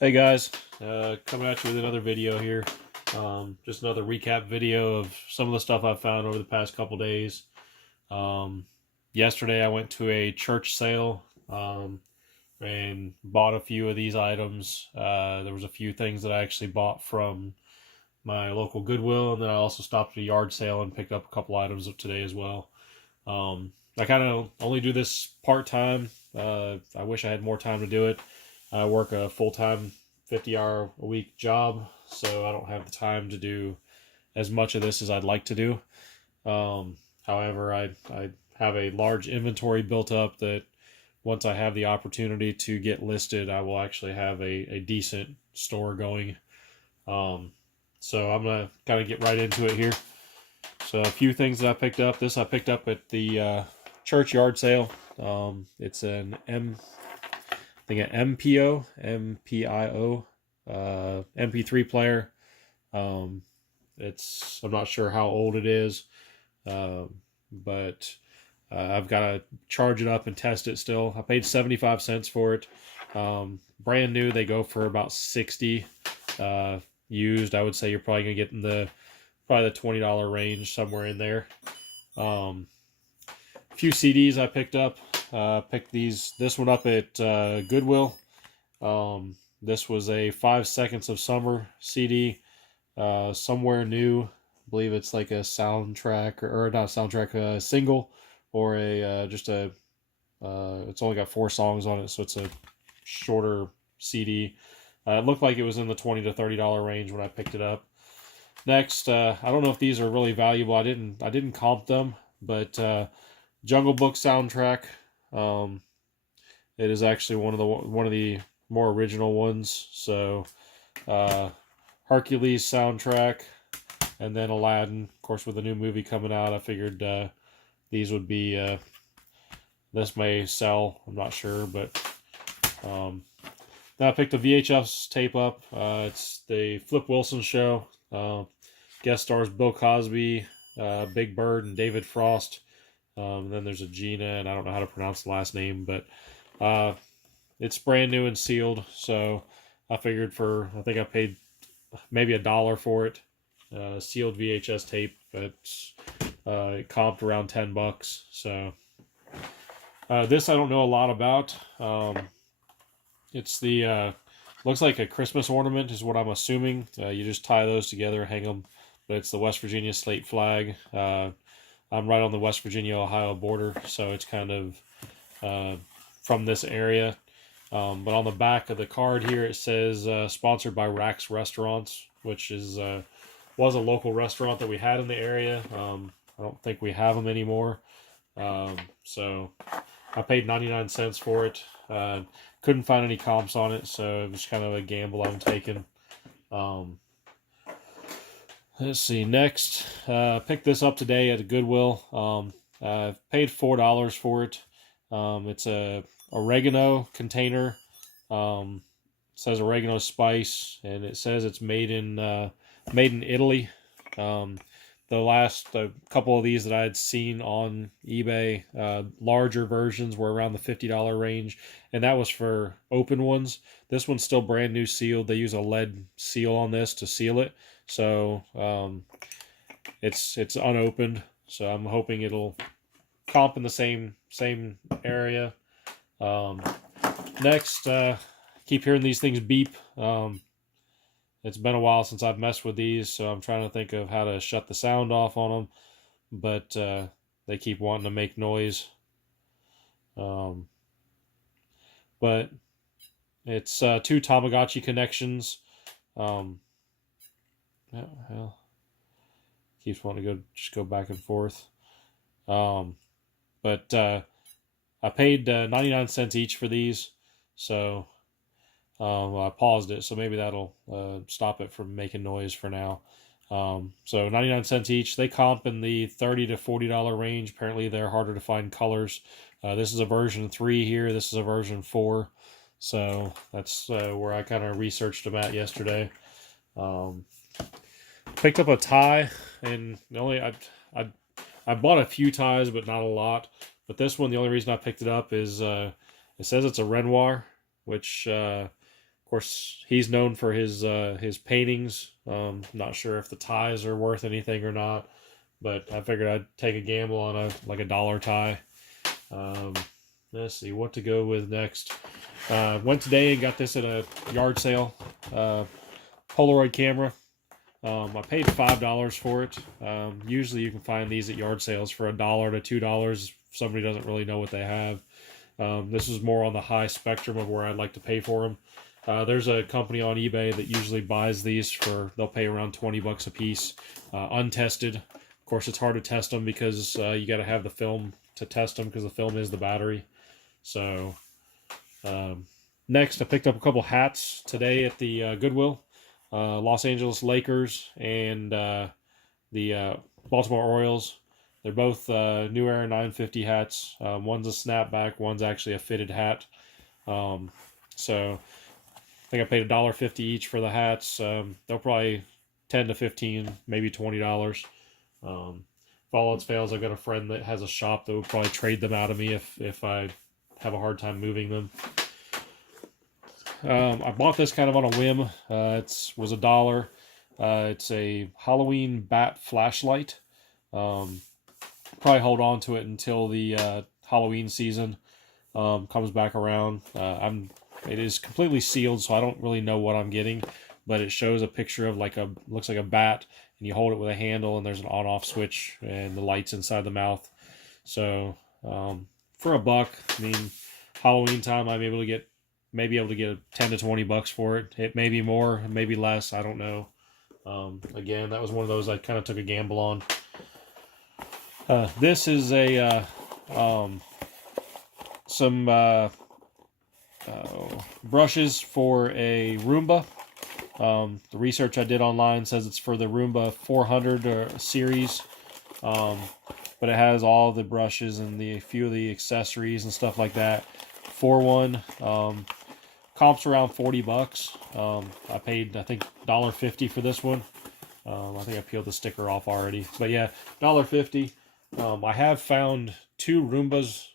Hey guys, coming at you with another video here. Just another recap video of some of the stuff I've found over the past couple days. Um, Yesterday I went to a church sale and bought a few of these items. There was a few things that I actually bought from my local Goodwill, and then I also stopped at a yard sale and picked up a couple items of today as well. I kind of only do this part-time. I wish I had more time to do it. I work a full-time 50-hour-a-week job, so I don't have the time to do as much of this as I'd like to do. However, I have a large inventory built up that once I have the opportunity to get listed, I will actually have a decent store going. So I'm going to kind of get right into it here. So a few things that I picked up. This I picked up at the church yard sale. It's an I think an MPIO MP3 player. I'm not sure how old it is, but I've got to charge it up and test it still. I paid 75 cents for it. Brand new, they go for about 60. Used, I would say you're probably gonna get in the $20 range, somewhere in there. A few CDs I picked up. Picked this one up at Goodwill. This was a 5 Seconds of Summer CD. Somewhere New. I believe it's like a soundtrack or not a soundtrack, a single, or just a. It's only got 4 songs on it, so it's a shorter CD. It looked like it was in the $20 to $30 range when I picked it up. Next, I don't know if these are really valuable. I didn't comp them, but Jungle Book soundtrack. It is actually one of the more original ones. So Hercules soundtrack, and then Aladdin. Of course, with the new movie coming out, I figured these would be. This may sell. I'm not sure, but then I picked a VHS tape up. It's the Flip Wilson Show. Guest stars Bill Cosby, Big Bird, and David Frost. And then there's a Gina, and I don't know how to pronounce the last name, but it's brand new and sealed. So I figured I think I paid maybe $1 for it. Sealed VHS tape. It's it comped around $10. So this I don't know a lot about. It's the looks like a Christmas ornament is what I'm assuming. You just tie those together, hang them. But it's the West Virginia state flag. I'm right on the West Virginia-Ohio border, so it's kind of from this area. But on the back of the card here, it says sponsored by Rax Restaurants, which was a local restaurant that we had in the area. I don't think we have them anymore. So I paid 99 cents for it. Couldn't find any comps on it, so it was kind of a gamble I'm taking. Let's see. Next, picked this up today at a Goodwill. I paid $4 for it. It's a oregano container. It says oregano spice, and it says it's made in Italy. The last couple of these that I had seen on eBay, larger versions were around the $50 range, and that was for open ones. This one's still brand new sealed. They use a lead seal on this to seal it, so it's unopened. So I'm hoping it'll comp in the same area. Next, keep hearing these things beep. It's been a while since I've messed with these, so I'm trying to think of how to shut the sound off on them. But they keep wanting to make noise. But it's 2 Tamagotchi connections. Hell, keeps wanting to go back and forth. But I paid 99 cents each for these, so I paused it, so maybe that'll stop it from making noise for now. So 99 cents each. They comp in the $30 to $40 range. Apparently they're harder to find colors. This is a version 3 here. This is a version 4. So that's where I kind of researched them at yesterday. Picked up a tie, and I bought a few ties, but not a lot. But this one, the only reason I picked it up is it says it's a Renoir, which course, he's known for his paintings. Not sure if the ties are worth anything or not, but I figured I'd take a gamble on a dollar tie. Let's see what to go with next. Went today and got this at a yard sale. Polaroid camera. I paid $5 for it. Usually you can find these at yard sales for $1 to $2 if somebody doesn't really know what they have. This is more on the high spectrum of where I'd like to pay for them. There's a company on eBay that usually buys these they'll pay around 20 bucks a piece, untested. Of course, it's hard to test them because you got to have the film to test them because the film is the battery. So, next I picked up a couple hats today at the Goodwill. Los Angeles Lakers and the Baltimore Orioles. They're both New Era 950 hats. One's a snapback, one's actually a fitted hat. So I think I paid $1.50 each for the hats. They'll probably $10 to $15, maybe $20. If all else fails, I've got a friend that has a shop that would probably trade them out of me if I have a hard time moving them. I bought this kind of on a whim. It was $1. It's a Halloween bat flashlight. Probably hold on to it until the Halloween season comes back around. It is completely sealed, so I don't really know what I'm getting, but it shows a picture of looks like a bat, and you hold it with a handle, and there's an on-off switch, and the light's inside the mouth. So for $1, I mean, Halloween time, I may be able to get 10 to 20 bucks for it. It may be more, it may be less, I don't know. Again, that was one of those I kind of took a gamble on. This is some brushes for a Roomba. The research I did online says it's for the Roomba 400 series, but it has all the brushes and a few of the accessories and stuff like that for one. Comps around 40 bucks. I paid, I think, $1.50 for this one. I think I peeled the sticker off already, but yeah, $1.50. I have found 2 Roombas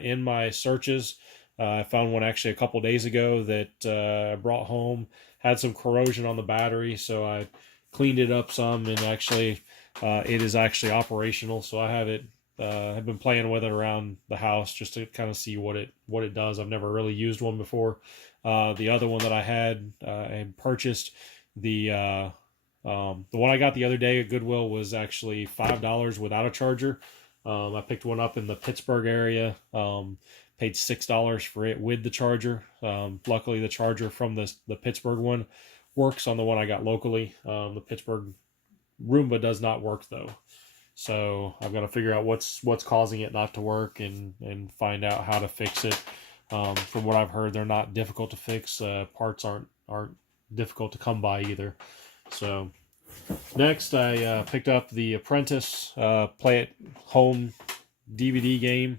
in my searches. I found one actually a couple days ago that I brought home, had some corrosion on the battery, so I cleaned it up some, and actually it is actually operational. So I have it. I've been playing with it around the house just to kind of see what it does. I've never really used one before. The other one that I had and purchased, the one I got the other day at Goodwill was actually $5 without a charger. I picked one up in the Pittsburgh area. Paid $6 for it with the charger. Luckily, the charger from the Pittsburgh one works on the one I got locally. The Pittsburgh Roomba does not work though, so I've got to figure out what's causing it not to work and find out how to fix it. From what I've heard, they're not difficult to fix. Parts aren't difficult to come by either. So next, I picked up the Apprentice Play at Home DVD game.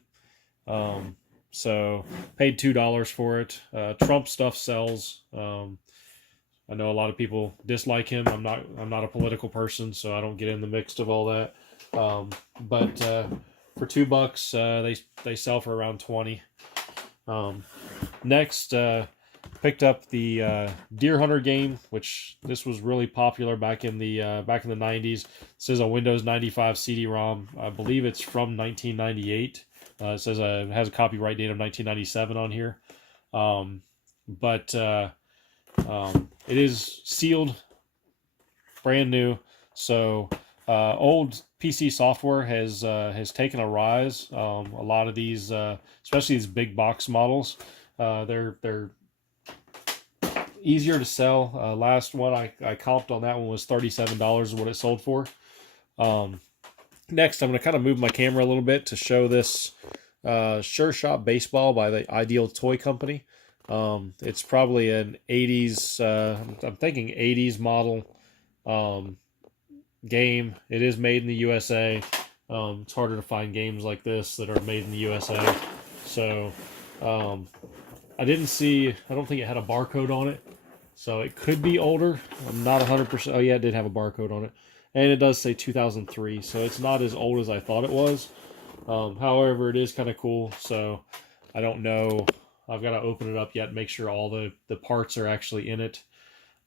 So paid $2 for it. Trump stuff sells. I know a lot of people dislike him. I'm not a political person, so I don't get in the mix of all that. But for $2, they sell for around 20. Next, picked up the Deer Hunter game, which this was really popular back in the 90s. This is a Windows 95 CD-ROM. I believe it's from 1998. It says it has a copyright date of 1997 on here, but it is sealed, brand new. So old PC software has taken a rise. A lot of these, especially these big box models, they're easier to sell. Last one I comped on that one was $37 is what it sold for. Next, I'm going to kind of move my camera a little bit to show this Sure Shot Baseball by the Ideal Toy Company. It's probably an 80s, I'm thinking 80s model game. It is made in the USA. It's harder to find games like this that are made in the USA. So I don't think it had a barcode on it. So it could be older. I'm not 100%. Oh yeah, it did have a barcode on it. And it does say 2003, so it's not as old as I thought it was. However, it is kind of cool, so I don't know I've got to open it up yet, make sure all the parts are actually in it.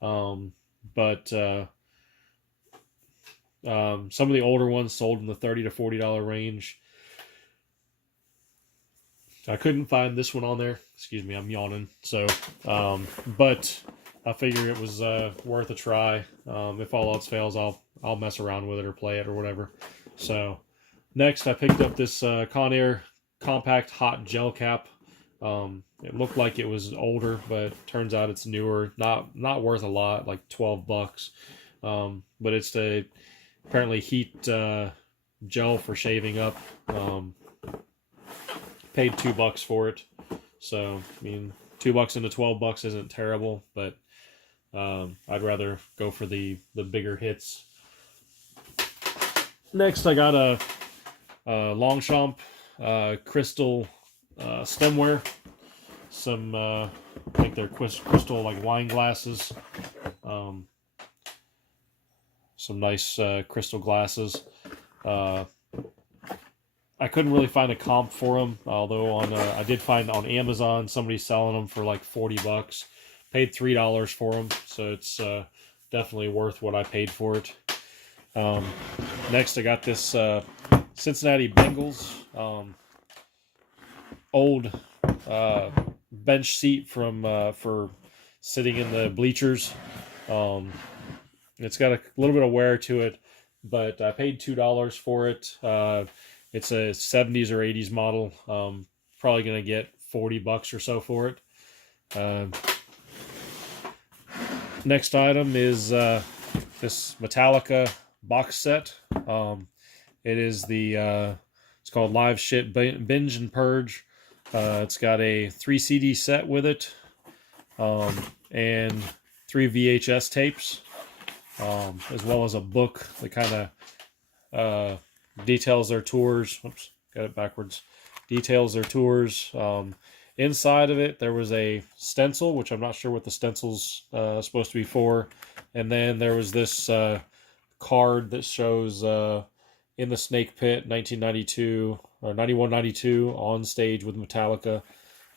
But some of the older ones sold in the $30 to $40 range. I couldn't find this one on there. Excuse me, I'm yawning. So, but I figure it was worth a try. If all else fails, I'll mess around with it or play it or whatever. So, next I picked up this Conair Compact Hot Gel Cap. It looked like it was older, but turns out it's newer. Not worth a lot, like $12. But it's the apparently heat gel for shaving up. Paid $2 for it. So, I mean, $2 into $12 isn't terrible, but I'd rather go for the bigger hits. Next, I got a Longchamp crystal stemware. Some, I think they're crystal like wine glasses. Some nice crystal glasses. I couldn't really find a comp for them, although I did find on Amazon somebody selling them for like $40. Paid $3 for them, so it's definitely worth what I paid for it. Next, I got this Cincinnati Bengals old bench seat from for sitting in the bleachers. It's got a little bit of wear to it, but I paid $2 for it. It's a 70s or 80s model. Probably going to get $40 or so for it. Next item is this Metallica box set. It is it's called Live Shit Binge and Purge. It's got a 3 CD set with it, and 3 VHS tapes, as well as a book that kind of details their tours. Oops, got it backwards. Details their tours. Inside of it, there was a stencil, which I'm not sure what the stencil's supposed to be for. And then there was this card that shows In the Snake Pit, 1992 or 91-92, on stage with Metallica.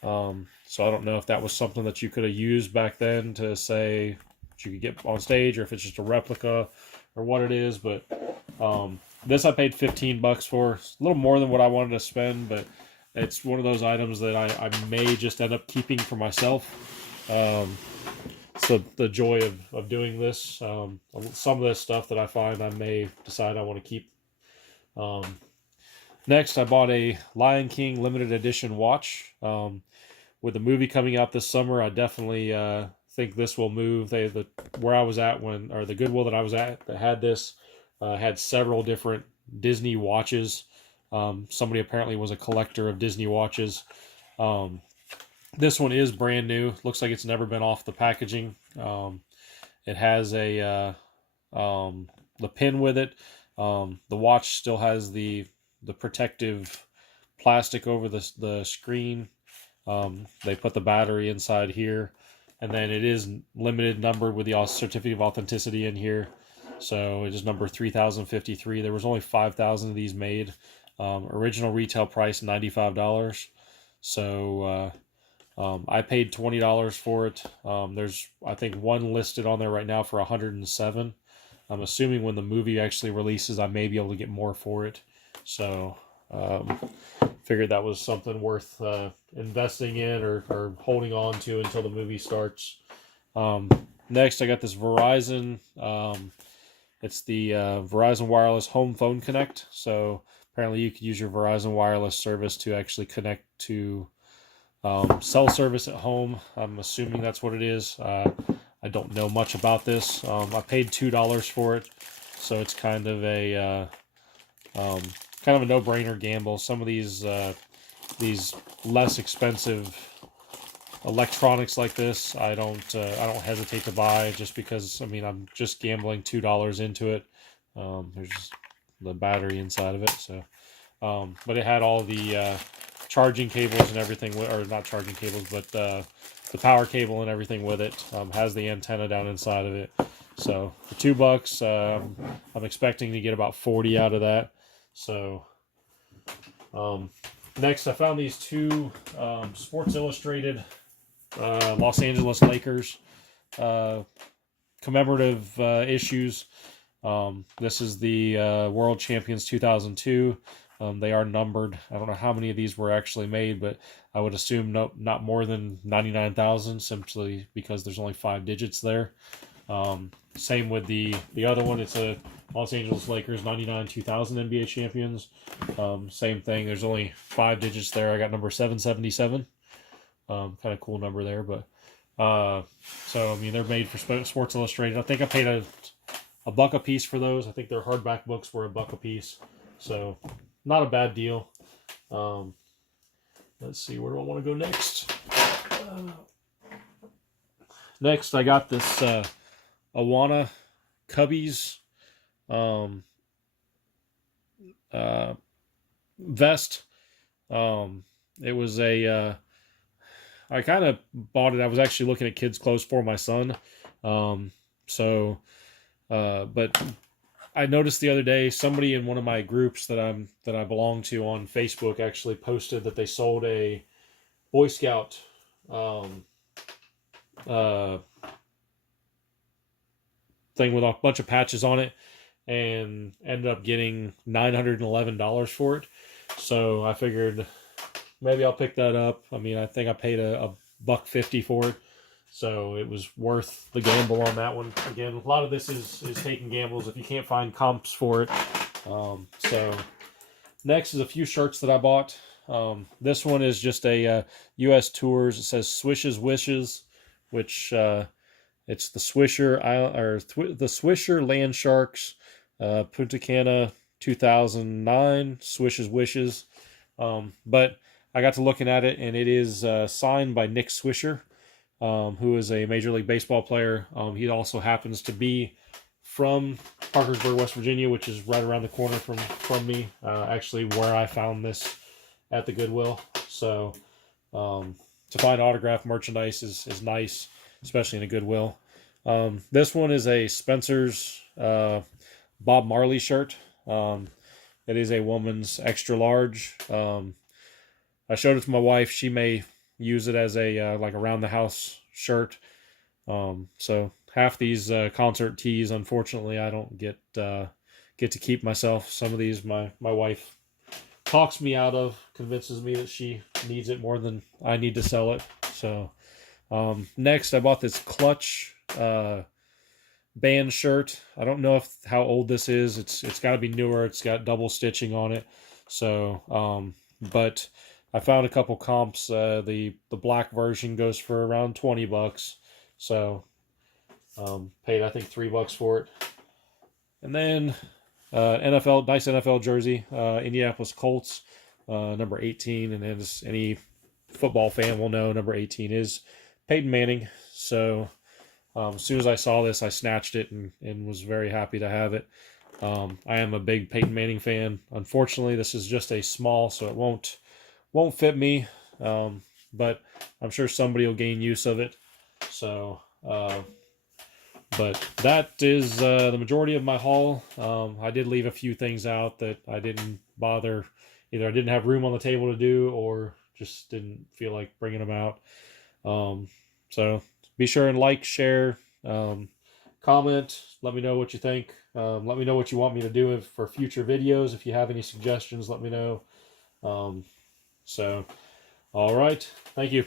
So I don't know if that was something that you could have used back then to say that you could get on stage, or if it's just a replica or what it is. But this I paid $15 for. It's a little more than what I wanted to spend, but it's one of those items that I may just end up keeping for myself. So the joy of doing this. Some of this stuff that I find I may decide I want to keep. Next, I bought a Lion King limited edition watch. With the movie coming out this summer, I definitely think this will move. Where I was at the Goodwill that I was at that had this, had several different Disney watches. Somebody apparently was a collector of Disney watches. This one is brand new. Looks like it's never been off the packaging. It has the pin with it. The watch still has the protective plastic over the screen. They put the battery inside here, and then it is limited numbered with the certificate of authenticity in here. So it is number 3053. There was only 5,000 of these made. Original retail price $95. So I paid $20 for it. There's, I think, one listed on there right now for $107. I'm assuming when the movie actually releases, I may be able to get more for it. So figured that was something worth investing in or holding on to until the movie starts. Next, I got this Verizon. It's the Verizon Wireless Home Phone Connect. So apparently you could use your Verizon Wireless service to actually connect to cell service at home. I'm assuming that's what it is. I don't know much about this. I paid $2 for it, so it's kind of a no-brainer gamble. Some of these less expensive electronics like this, I don't hesitate to buy, just because I'm just gambling $2 into it. There's just the battery inside of it, so but it had all the charging cables and everything, or not charging cables, but the power cable and everything with it. Has the antenna down inside of it. So for $2, I'm expecting to get about 40 out of that. So Next, I found these two Sports Illustrated Los Angeles Lakers commemorative issues. This is the World Champions 2002. They are numbered. I don't know how many of these were actually made, but I would assume not more than 99,000, simply because there's only 5 digits there. Same with the other one. It's a Los Angeles Lakers 99-2000 NBA champions. Same thing. There's only 5 digits there. I got number 777. Kind of cool number there, but so I mean they're made for Sports Illustrated. I think I paid a buck a piece for those. I think their hardback books were a buck a piece, so not a bad deal. Let's see, where do I want to go next? Next, I got this Awana Cubbies vest. It was a I kind of bought it. I was actually looking at kids' clothes for my son. But I noticed the other day somebody in one of my groups that I belong to on Facebook actually posted that they sold a Boy Scout thing with a bunch of patches on it, and ended up getting $911 for it. So I figured maybe I'll pick that up. I mean, I think I paid a $1.50 for it, so it was worth the gamble on that one. Again, a lot of this is taking gambles if you can't find comps for it. So next is a few shirts that I bought. This one is just a U.S. Tours. It says Swishes Wishes, which it's the Swisher the Swisher Land Sharks Punta Cana 2009 Swishes Wishes. But I got to looking at it, and it is signed by Nick Swisher, who is a Major League Baseball player. He also happens to be from Parkersburg, West Virginia, which is right around the corner from me. Actually, where I found this at the Goodwill. So to find autographed merchandise is nice, especially in a Goodwill. This one is a Spencer's Bob Marley shirt. It is a woman's extra large. I showed it to my wife. She may use it as a like around the house shirt. So half these concert tees, unfortunately, I don't get to keep myself. Some of these my wife talks me out of, convinces me that she needs it more than I need to sell it. So next, I bought this Clutch band shirt. I don't know how old this is. It's got to be newer. It's got double stitching on it. So but I found a couple comps. The black version goes for around $20. So paid I think $3 for it. And then nice NFL jersey, Indianapolis Colts, number 18. And as any football fan will know, number 18 is Peyton Manning. So as soon as I saw this, I snatched it and was very happy to have it. I am a big Peyton Manning fan. Unfortunately, this is just a small, so it won't fit me. But I'm sure somebody will gain use of it. So, but that is the majority of my haul. I did leave a few things out that I didn't bother. Either I didn't have room on the table to do, or just didn't feel like bringing them out. So be sure and like, share, comment. Let me know what you think. Let me know what you want me to do for future videos. If you have any suggestions, let me know. So, all right. Thank you.